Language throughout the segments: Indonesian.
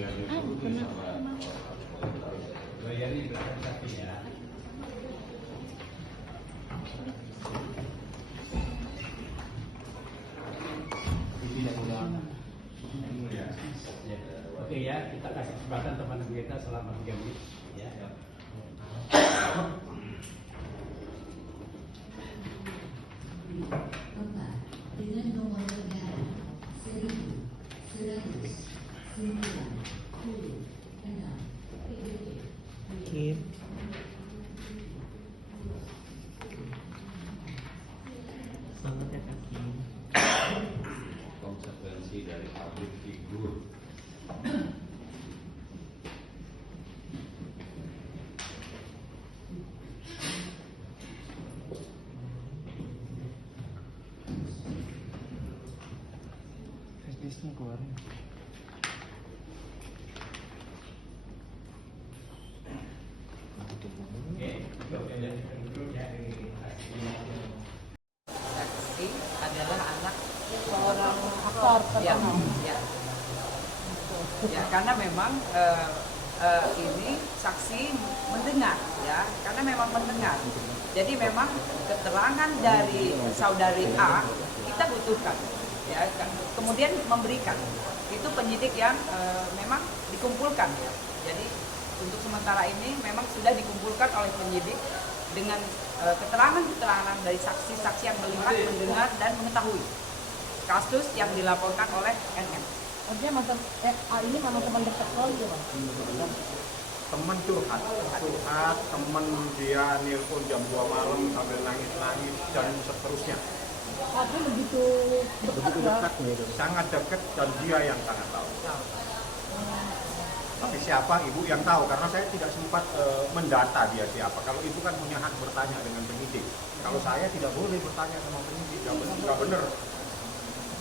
Oke ya, kita kasih kesempatan teman kita selama 3 menit ya. Dengan nomor negara 1196 PDP. Selamat ya kaki. Konsekuensi dari public figure. Facebooknya keluarin. Saksi adalah anak seorang aktor ya, ya karena memang ini saksi mendengar ya, karena memang mendengar. Jadi memang keterangan dari saudari A kita butuhkan ya, kemudian memberikan itu penyidik yang memang dikumpulkan ya. Jadi untuk sementara ini memang sudah dikumpulkan oleh penyidik dengan keterangan-keterangan dari saksi-saksi yang melihat, mendengar, dan mengetahui kasus yang dilaporkan oleh NM. Artinya mantan A ini memang teman dekat Loli ya, Bang? Teman curhat, teman dia nelpon jam 2 malam sambil nangis-nangis dan seterusnya. Artinya begitu dekat ya? Sangat dekat dan dia yang sangat tahu. Tapi siapa ibu yang tahu, karena saya tidak sempat mendata dia siapa. Kalau ibu kan punya hak bertanya dengan penyidik. Kalau saya tidak boleh bertanya sama penyidik, nggak benar.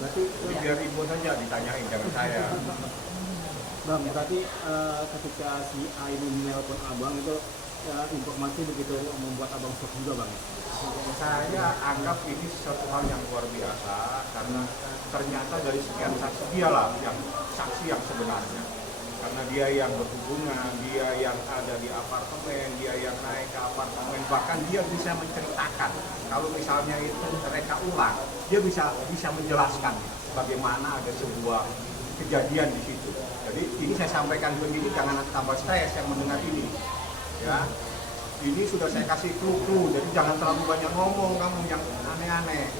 Berarti Jadi biar ibu saja ditanyain, jangan saya. Bang, berarti ketika si A ini menelpon abang itu informasi begitu membuat abang shock juga, Bang? Saya anggap ini sesuatu hal yang luar biasa karena ternyata dari sekian saksi dialah yang saksi yang sebenarnya. Karena dia yang berhubungan, dia yang ada di apartemen, dia yang naik ke apartemen, bahkan dia bisa menceritakan. Kalau misalnya itu reka ulang, dia bisa menjelaskan bagaimana ada sebuah kejadian di situ. Jadi ini saya sampaikan begini, jangan tambah stres yang mendengar ini. Ya, ini sudah saya kasih clue, jadi jangan terlalu banyak ngomong kamu yang aneh-aneh.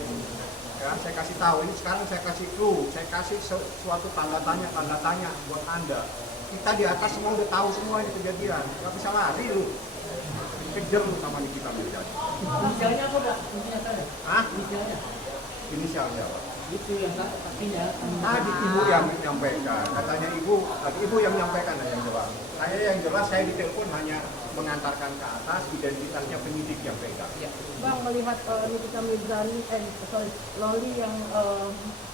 Ya, saya kasih tahu ini sekarang saya kasih clue, saya kasih suatu tanda tanya buat Anda. Kita di atas semua udah tahu semua ini kejadian, nggak bisa lari lu, kejar lu sama kita menjadi. Inisialnya apa, Bang? Inisialnya saya? Hah? Inisialnya? Inisialnya apa? Itu yang kakinya. Tadi ibu yang menyampaikan, katanya ibu yang menyampaikan yang jelas. Saya yang jelas, saya ditelepon hanya mengantarkan ke atas, identitasnya penyidik yang pegang. Ya. Bang, melihat Nikita Mirzani, Loli yang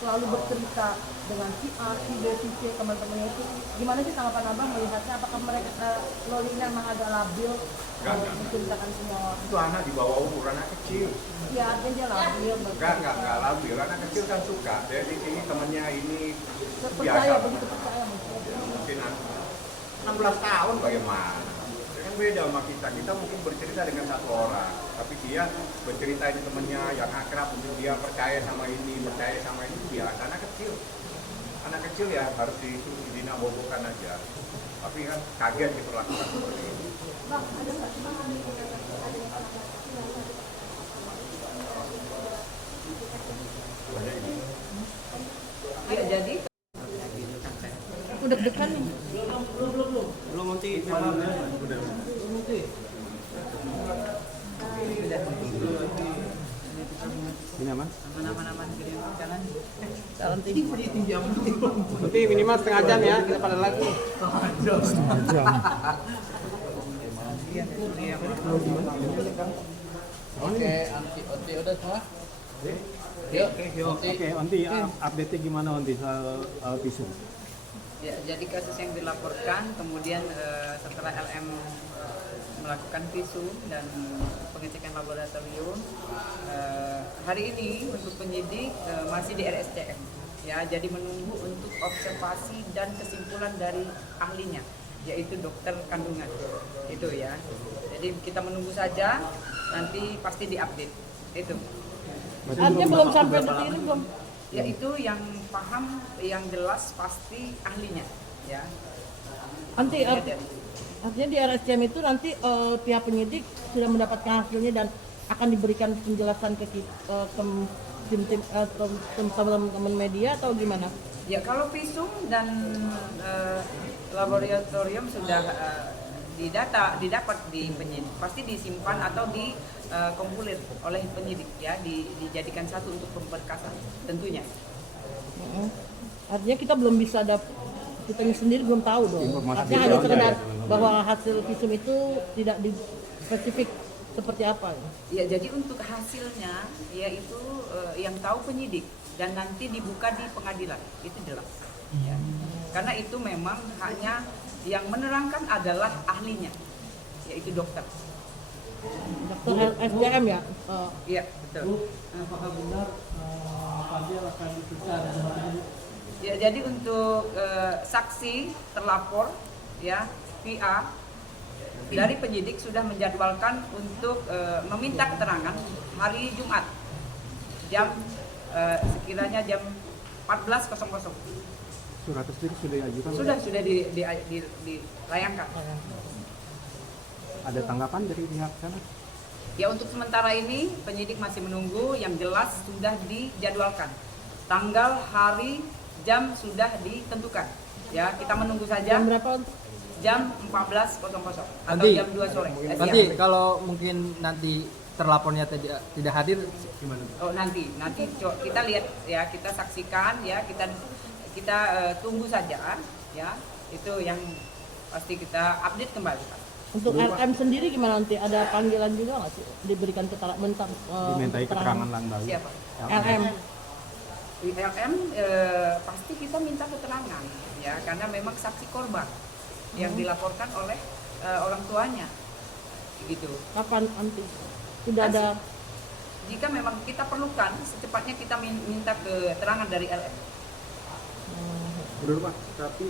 selalu bercerita dengan si A, si B, si C, teman-temannya itu, gimana sih tanggapan abang melihatnya? Apakah mereka Loli ini memang agak labil menceritakan semua? Itu anak di bawah umur, anak kecil. Ya, artinya dia labil. Enggak labil, anak kecil kan suka. Dari sini temannya ini Percaya, biasa. begitu percaya maksudnya. Ya, mungkin 16 tahun bagaimana? Kan beda sama kita mungkin bercerita dengan satu orang, tapi dia bercerita ini temannya yang akrab, dia percaya sama ini itu biasa. Anak kecil ya harus dinabobokan aja, tapi kan kaget diperlakukan seperti ini. Bang, ada nggak sih Bang, ada yang Ya, jadi Udah deg-degan nih. Belum nanti udah. Ini aman? aman-aman jalan. Salam tinggi. Nanti minimal setengah jam ya, kita pada lagi. Oke, Onti udah semua? Oke, Onti, update-nya gimana Onti soal visum? Ya, jadi kasus yang dilaporkan kemudian setelah LM melakukan visum dan pengecekan laboratorium, hari ini untuk penyidik masih di RSCM ya. Jadi menunggu untuk observasi dan kesimpulan dari ahlinya, yaitu dokter kandungan itu ya. Jadi kita menunggu saja, nanti pasti diupdate itu. Artinya belum sampai detik ini belum. Ya itu yang paham, yang jelas pasti ahlinya ya. Artinya di RSCM itu nanti pihak penyidik sudah mendapatkan hasilnya dan akan diberikan penjelasan ke tim teman-teman media atau gimana? Ya kalau visum dan laboratorium sudah didapat di penyidik, pasti disimpan atau dikompulir oleh penyidik ya, dijadikan satu untuk pemberkasan tentunya. Artinya kita belum bisa kita sendiri belum tahu dong. Artinya hanya sekedar bahwa hasil visum itu tidak spesifik seperti apa ya? Ya jadi untuk hasilnya yaitu yang tahu penyidik dan nanti dibuka di pengadilan itu jelas. Ya. Karena itu memang hanya yang menerangkan adalah ahlinya, yaitu dokter. Dokter SDM ya? Iya betul. Apakah benar Fadil akan diperiksa hari ini? Ya jadi untuk saksi terlapor ya PA dari penyidik sudah menjadwalkan untuk meminta keterangan hari Jumat jam sekiranya jam 14.00. Surat tersebut sudah diajukan? Sudah dilayangkan. Ada tanggapan dari pihak sana? Ya untuk sementara ini penyidik masih menunggu, yang jelas sudah dijadwalkan. Tanggal, hari, jam sudah ditentukan. Ya, kita menunggu saja. Jam berapa? Jam 14.00 atau Nanti, jam 2 sore. Nanti Siang. kalau mungkin nanti terlapornya tidak hadir gimana? Oh nanti kita lihat ya, kita saksikan ya, kita tunggu saja ya, itu yang pasti kita update kembali Pak. Untuk RM sendiri gimana nanti? Ada panggilan juga nggak sih? Diberikan Dimintai keterangan kembali. Siapa? RM. LM pasti kita minta keterangan ya, karena memang saksi korban yang dilaporkan oleh orang tuanya gitu. Kapan nanti? Sudah ada. Jika memang kita perlukan, secepatnya kita minta keterangan dari LM. Benar Pak, tapi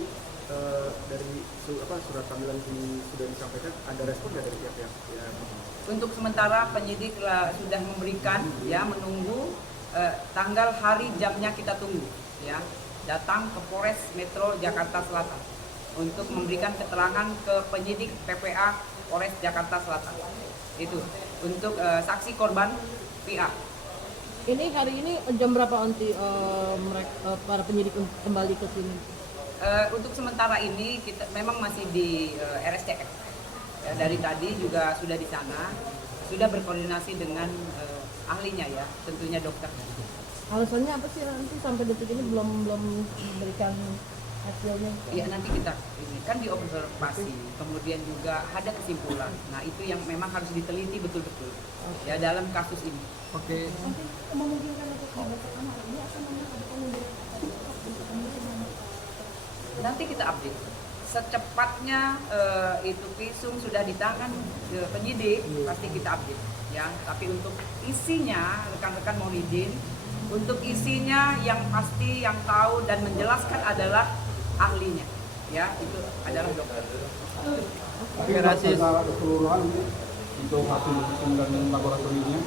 dari surat panggilan ini sudah disampaikan, ada respon nggak dari pihak-pihak? Ya. Untuk sementara penyidik sudah memberikan ya, menunggu tanggal, hari, jamnya kita tunggu ya, datang ke Polres Metro Jakarta Selatan untuk memberikan keterangan ke penyidik PPA Polres Jakarta Selatan. Itu untuk saksi korban PA. Ini hari ini jam berapa nanti para penyidik kembali ke sini? Untuk sementara ini kita memang masih di RSCM. Ya, dari tadi juga sudah di sana, sudah berkoordinasi dengan ahlinya ya, tentunya dokter. Alasannya apa sih nanti sampai detik ini belum memberikan hasilnya? Ya nanti kita ini kan diobservasi, kemudian juga ada kesimpulan. Nah itu yang memang harus diteliti betul-betul ya dalam kasus ini. Oke. Nanti kita update. Secepatnya itu visum sudah di tangan penyidik, pasti kita update ya. Tapi untuk isinya, rekan-rekan Maulidin, untuk isinya yang pasti, yang tahu dan menjelaskan adalah ahlinya ya, itu adalah dokter. Terima kasih. Keseluruhan untuk hasil visum dan laboratoriumnya.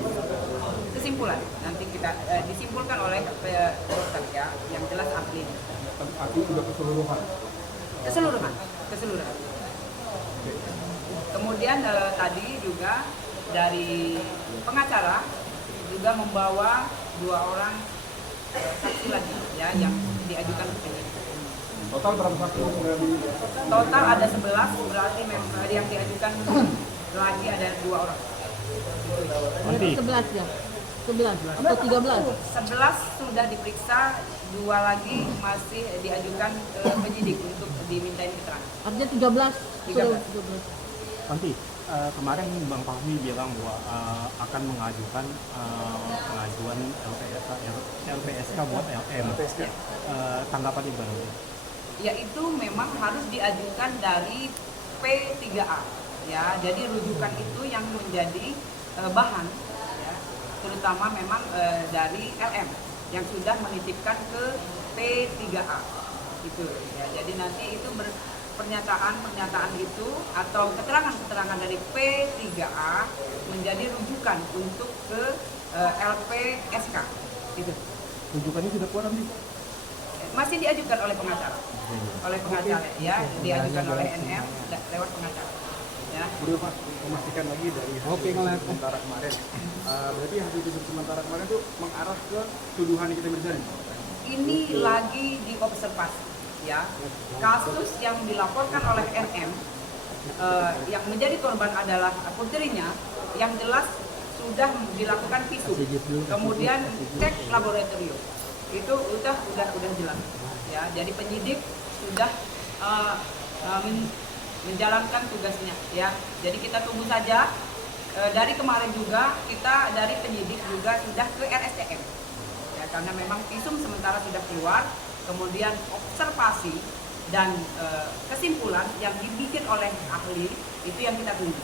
Kesimpulan nanti kita disimpulkan oleh dokter ya, yang jelas ahlinya. Artinya sudah keseluruhan. Keseluruhan. Kemudian tadi juga dari pengacara juga membawa 2 orang saksi lagi ya, yang diajukan ke penyidik. Total berapa saksi yang sudah di? Total ada 11, berarti memang yang diajukan lagi ada 2 orang. Berarti 11 ya? 11 atau 13? 11 sudah diperiksa, 2 lagi masih diajukan ke penyidik untuk dimintain keterangan. Artinya 13? 13. Nanti kemarin Bang Fahmi bilang bahwa akan mengajukan pengajuan LPSK buat LM. Tanggapan Ibu nanti? Ya itu memang harus diajukan dari P3A ya, jadi rujukan itu yang menjadi bahan ya, terutama memang dari LM yang sudah menitipkan ke P3A itu ya. Jadi nanti itu pernyataan itu atau keterangan dari P3A menjadi rujukan untuk ke LPSK itu. Rujukannya sudah keluar nanti? Masih diajukan oleh pengacara, ya, diajukan oleh NM lewat pengacara. Ya. Bro Pak, memastikan lagi dari hasil visum sementara kemarin. Berarti hasil visum sementara kemarin itu mengarah ke tuduhan Nikita Mirzani. Ini lagi diobservasi, ya. Kasus yang dilaporkan oleh NM yang menjadi korban adalah putrinya, yang jelas sudah dilakukan visum, kemudian cek laboratorium, itu udah jelas, ya. Jadi penyidik sudah menjalankan tugasnya, ya. Jadi kita tunggu saja. Dari kemarin juga kita dari penyidik juga sudah ke RSCM, ya, karena memang visum sementara sudah keluar, kemudian observasi dan kesimpulan yang dibikin oleh ahli itu yang kita tunggu.